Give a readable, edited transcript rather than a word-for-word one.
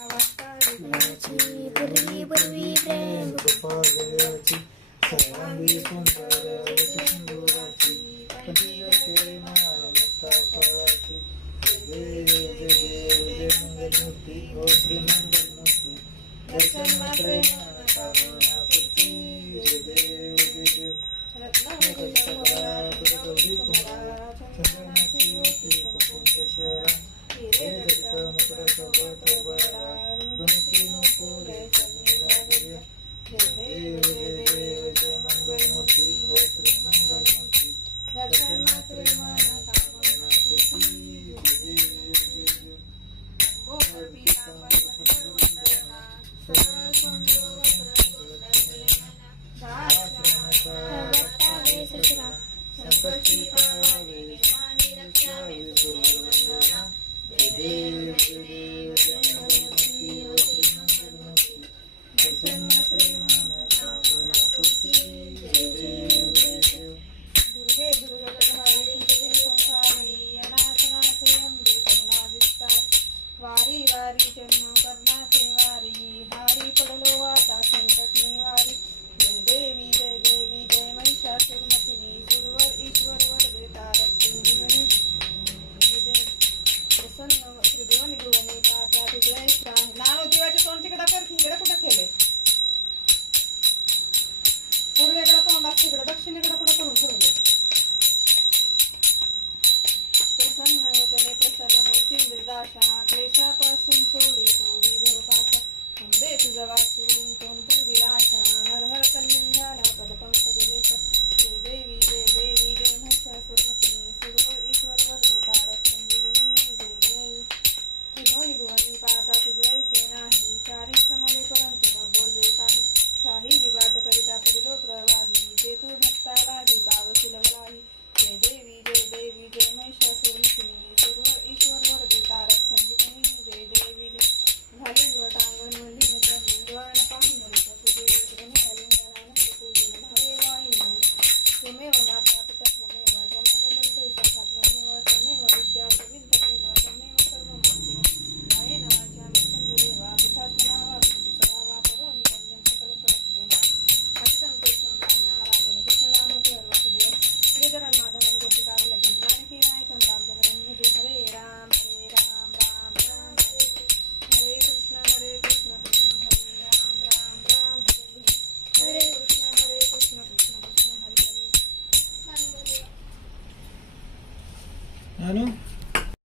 पूर्वी पूर्वी प्रेम कृपाजयाची सर्वांगी सुंदर सिंदुराची पंचके माता फळाची जय जय जय जय मंगलमूर्ती ओ श्री मंगलमूर्ती दर्शन मात्रे कामनापूर्ती जय देव जय देव रत्नागिरी गौरी कुमार चंद्रनाची होती कुंकुमच्या शहरा हे जगत मकर सोबत बरा तुमची नुपुरे चंद्रनागिरी जय जय जय जय मंगलमूर्ती ओ श्री मंगलमूर्ती दर्शन मात्रे मन कामनापूर्ती जय देव जय देव संपत्ती पावावे स्वामी रक्षावे सुरवंदना जय देव जय देव जय मंगलमूर्ती ओ श्री मंगलमूर्ती दर्शन मात्रे मन कामनापूर्ती जय देव जय देव दुर्गे दुर्गतधारी तुझे संसारी अनाथ नाथे अंबे करुणा विस्तार वारी वारी जन्म करणाचे